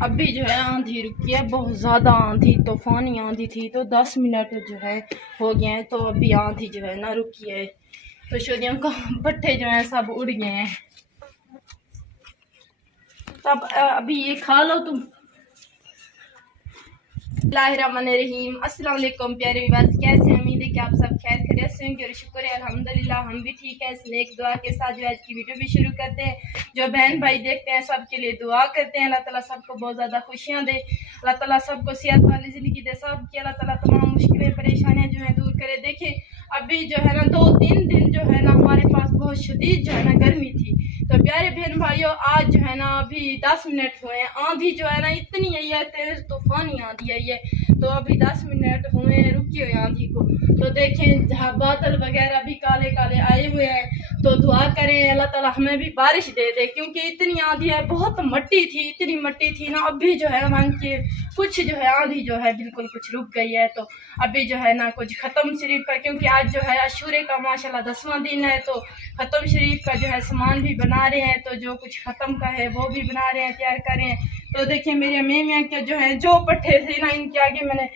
अभी जो है आंधी रुकी है, बहुत ज़्यादा आंधी तूफानी आंधी थी, तो 10 मिनट जो है हो गए हैं। तो अभी आंधी जो है ना रुकी है, तो शोधियों का पट्टे जो हैं सब उड़ गए हैं। तब अभी ये खा लो तुम। बिस्मिल्लाहिर्रहमानिर्रहीम। अस्सलाम वालेकुम प्यारे व्यूअर्स, कैसे हैं? उम्मीद है कि आप सब खैर खैरियत से होंगे और शुक्र है अल्हम्दुलिल्लाह हम भी ठीक है। इसलिए एक दुआ के साथ जो आज की वीडियो भी शुरू करते हैं। जो बहन भाई देखते हैं सबके लिए दुआ करते हैं, अल्लाह ताला सबको बहुत ज़्यादा खुशियाँ दे, अल्लाह ताला सबको सेहत वाली ज़िंदगी दे, सबकी अल्लाह ताला तमाम मुश्किलें परेशानियाँ जो है दूर करे। देखिए अभी जो है ना 2-3 दिन जो है ना हमारे पास बहुत शदीद जो है ना गर्मी थी। तो प्यारे बहन भाइयों, आज जो है ना अभी 10 मिनट हुए हैं, आंधी जो है ना इतनी आई है, तेज तूफानी आंधी आई है। तो अभी 10 मिनट हुए हैं रुकी हुई आंधी को। तो देखें जहाँ बादल वगैरह भी काले काले आए हुए हैं, तो दुआ करें अल्लाह ताला हमें भी बारिश दे दे, क्योंकि इतनी आंधी है, बहुत मट्टी थी, इतनी मट्टी थी ना। अभी जो है मान के कुछ जो है आंधी जो है बिल्कुल कुछ रुक गई है। तो अभी जो है ना कुछ ख़त्म शरीफ का, क्योंकि आज जो है अशूरे का माशाल्लाह 10वां दिन है, तो ख़त्म शरीफ का जो है सामान भी बना रहे हैं। तो जो कुछ ख़त्म का है वो भी बना रहे हैं, तैयार कर रहे हैं। तो देखिए मेरे मियाँ के जो है जो पट्टे थे ना, इनके आगे मैंने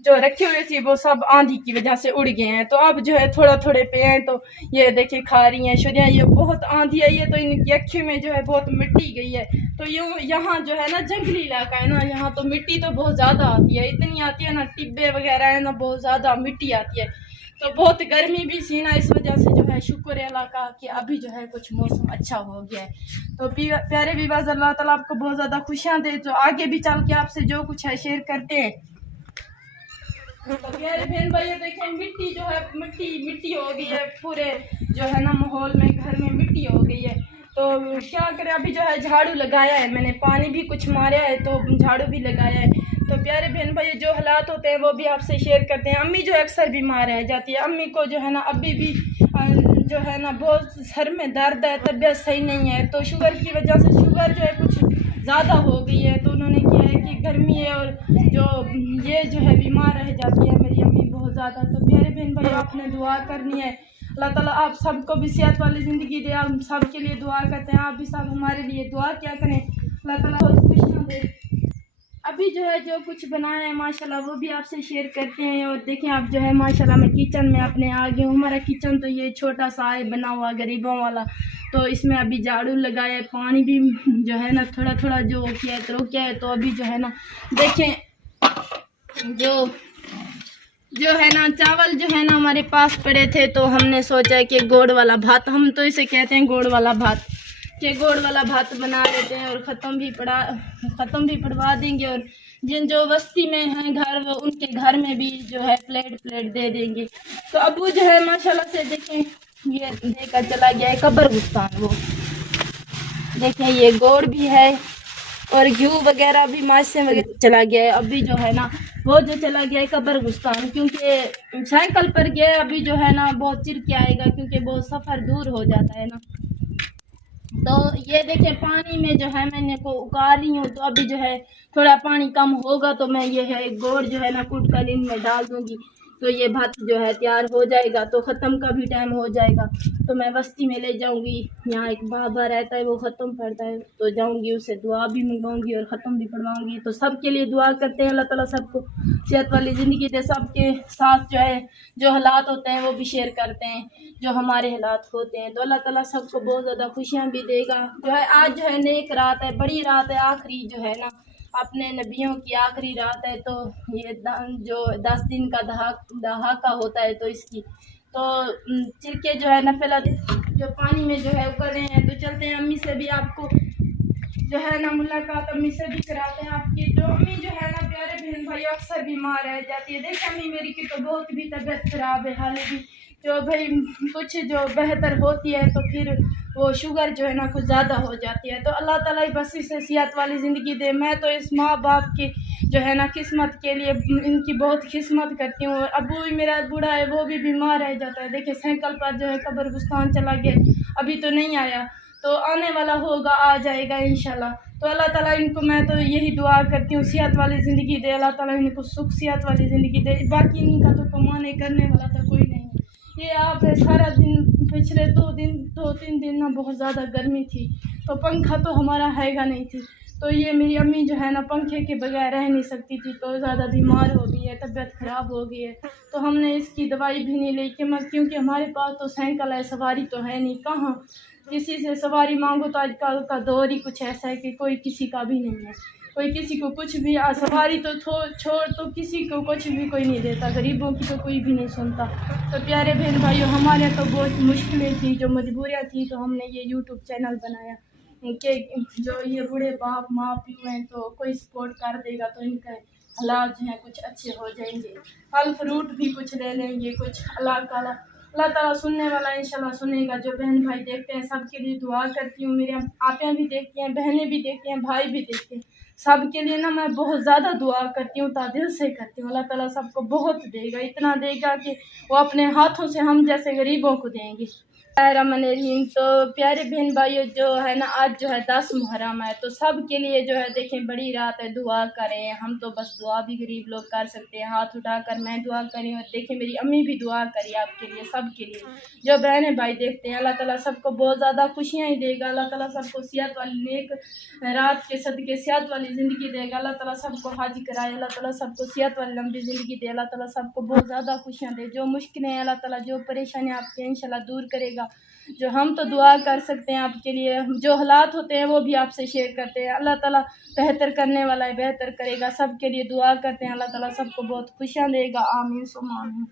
जो रखे हुए थे वो सब आंधी की वजह से उड़ गए हैं। तो अब जो है थोड़ा थोड़े पे हैं, तो ये देखिए खा रही हैं शुरिया। ये बहुत आंधी आई है, तो इनकी अखियों में जो है बहुत मिट्टी गई है। तो यूँ यहाँ जो है ना जंगली इलाका है ना, यहाँ तो मिट्टी तो बहुत ज़्यादा आती है, इतनी आती है ना, टिब्बे वगैरह है ना, बहुत ज़्यादा मिट्टी आती है। तो बहुत गर्मी भी थी ना, इस वजह से जो है शुक्र है अल्लाह का कि अभी जो है कुछ मौसम अच्छा हो गया है। तो प्यारे व्यूअर्स, अल्लाह ताला आपको बहुत ज़्यादा खुशियाँ दे, जो आगे भी चल के आपसे जो कुछ है शेयर करते हैं। तो प्यारे बहन भाई देखें मिट्टी जो है मिट्टी हो गई है, पूरे जो है ना माहौल में, घर में मिट्टी हो गई है। तो क्या करें, अभी जो है झाड़ू लगाया है मैंने, पानी भी कुछ मारा है, तो झाड़ू भी लगाया है। तो प्यारे बहन भाई जो हालात होते हैं वो भी आपसे शेयर करते हैं। अम्मी जो अक्सर बीमार रह जाती है, अम्मी को जो है ना अभी भी जो है ना बहुत सर में दर्द है, तबीयत सही नहीं है। तो शुगर की वजह से शुगर जो है कुछ ज़्यादा हो गई है। तो उन्होंने किया है कि गर्मी है और जो ये जो है बीमार रह जाती है मेरी अम्मी बहुत ज़्यादा। तो प्यारे बहन भाई आपने दुआ करनी है, अल्लाह ताला आप सबको भी सेहत वाली ज़िंदगी दे। आप सबके लिए दुआ करते हैं, आप भी सब हमारे लिए दुआ क्या करें, अल्लाह ताला बहुत खुशियाँ दे। अभी जो है जो कुछ बनाया है माशाल्लाह वो भी आपसे शेयर करते हैं। और देखें आप जो है माशाल्लाह मैं किचन में अपने आ गई हूँ। हमारा किचन तो ये छोटा सा है बना हुआ गरीबों वाला, तो इसमें अभी झाड़ू लगाया है, पानी भी जो है ना थोड़ा थोड़ा जो किया है तो क्या है। तो अभी जो है ना देखें जो है ना चावल जो है ना हमारे पास पड़े थे, तो हमने सोचा कि गोड़ वाला भात, हम तो इसे कहते हैं गोड़ वाला भात, कि गोड़ वाला भात बना लेते हैं और ख़त्म भी पड़वा देंगे। और जिन जो बस्ती में हैं घर, वो उनके घर में भी जो है प्लेट दे देंगे। तो अबू जो है माशाल्लाह से देखें ये देकर चला गया है कब्रिस्तान। वो देखें ये गोड़ भी है और घी वगैरह भी माशे वगैरह चला गया है। अभी जो है ना वो जो चला गया है कब्रिस्तान, क्योंकि साइकिल पर गया। अभी जो है ना बहुत चिर के आएगा, क्योंकि बहुत सफ़र दूर हो जाता है ना। तो ये देखें पानी में जो है मैंने को उगा रही हूँ। तो अभी जो है थोड़ा पानी कम होगा तो मैं ये है गोड़ जो है ना कूट कर इनमें डाल दूँगी, तो ये भात जो है तैयार हो जाएगा। तो ख़त्म का भी टाइम हो जाएगा, तो मैं बस्ती में ले जाऊँगी। यहाँ एक बाबा रहता है वो ख़त्म पढ़ता है, तो जाऊँगी उससे दुआ भी मंगवाऊँगी और ख़त्म भी पढ़वाऊँगी। तो सबके लिए दुआ करते हैं, अल्लाह ताला सबको सेहत वाली ज़िंदगी दे। सबके साथ जो है जो हालात होते हैं वो भी शेयर करते हैं, जो हमारे हालात होते हैं। तो अल्लाह ताला सबको बहुत ज़्यादा खुशियाँ भी देगा। जो है आज जो है नेक रात है, बड़ी रात है, आखिरी जो है ना अपने नबियों की आखिरी रात है। तो ये जो 10 दिन का दहाका होता है, तो इसकी तो चिरके जो है नफिला जो पानी में जो है उकर रहे हैं। तो चलते हैं अम्मी से भी आपको जो है ना मुलाकात अम्मी से भी कराते हैं आपकी। जो अम्मी जो है ना प्यारे बहन भाई अक्सर बीमार रह जाती है। देखिए अम्मी मेरी की तो बहुत भी तबीयत खराब है, हाल भी जो भाई कुछ जो बेहतर होती है तो फिर वो शुगर जो है ना कुछ ज़्यादा हो जाती है। तो अल्लाह ताला ही बस इसे सेहत वाली ज़िंदगी दे। मैं तो इस माँ बाप की जो है ना किस्मत के लिए इनकी बहुत खिदमत करती हूँ। अबू भी मेरा बूढ़ा है, वो भी बीमार रह जाता है। देखिए साइकिल पर जो है कब्रिस्तान चला गया, अभी तो नहीं आया, तो आने वाला होगा, आ जाएगा इंशाल्लाह। तो अल्लाह ताला इनको मैं तो यही दुआ करती हूँ सेहत वाली ज़िंदगी दे, अल्लाह ताला इनको सुख सेहत वाली ज़िंदगी दे। बाकी इनका तो कमाने करने वाला तो कोई नहीं। ये आप सारा दिन पिछले 2-3 दिन ना बहुत ज़्यादा गर्मी थी, तो पंखा तो हमारा हैगा नहीं थी। तो ये मेरी अम्मी जो है ना पंखे के बगैर रह नहीं सकती थी, तो ज़्यादा बीमार हो गई है, तबीयत ख़राब हो गई है। तो हमने इसकी दवाई भी नहीं ली क्योंकि हमारे पास तो साइकिल है, सवारी तो है नहीं, कहाँ किसी से सवारी मांगो। तो आजकल का दौर ही कुछ ऐसा है कि कोई किसी का भी नहीं है, कोई किसी को कुछ भी सवारी तो छोड़ तो किसी को कुछ भी कोई नहीं देता, गरीबों की तो कोई भी नहीं सुनता। तो प्यारे बहन भाइयों, हमारे तो बहुत मुश्किलें थी, जो मजबूरियाँ थी, तो हमने ये यूट्यूब चैनल बनाया कि जो ये बूढ़े बाप माँ प्यू हैं तो कोई सपोर्ट कर देगा तो इनके हालात जो हैं कुछ अच्छे हो जाएंगे, फल फ्रूट भी कुछ ले लेंगे, कुछ अल्लाह ताला सुनने वाला इंशाल्लाह सुनेगा। जो बहन भाई देखते हैं सबके लिए दुआ करती हूँ, मेरे आपियाँ भी देखती हैं, बहनें भी देखती हैं, भाई भी देखते हैं, सबके लिए ना मैं बहुत ज़्यादा दुआ करती हूँ, दिल से करती हूँ। अल्लाह ताला सबको बहुत देगा, इतना देगा कि वो अपने हाथों से हम जैसे गरीबों को देंगे। रहीम। तो प्यारे बहन भाइयों, जो है ना आज जो है 10 मुहर्रम है, तो सब के लिए जो है देखें बड़ी रात है, दुआ करें। हम तो बस दुआ भी गरीब लोग कर सकते हैं, हाथ उठाकर मैं दुआ करी और देखें मेरी अम्मी भी दुआ करी आपके लिए, सब के लिए। जो बहन भाई देखते हैं, अल्लाह ताला सबको बहुत ज़्यादा खुशियाँ ही देगा, अल्लाह ताला सबको सेहत वाली नेक रात के सदके सेहत वाली ज़िंदगी देगा, अल्लाह ताला सबको हज कराए, अल्लाह ताला सबको सेहत वाली लंबी ज़िंदगी दे, अल्लाह ताला सबको बहुत ज़्यादा खुशियाँ दे। जो मुश्किलें हैं अल्लाह ताला, जो परेशानियाँ आपके हैं इंशाल्लाह दूर करेगा। जो हम तो दुआ कर सकते हैं आपके लिए, जो हालात होते हैं वो भी आपसे शेयर करते हैं, अल्लाह ताला बेहतर करने वाला है, बेहतर करेगा। सब के लिए दुआ करते हैं, अल्लाह ताला सबको बहुत खुशियाँ देगा। आमीन सुम्मा आमीन।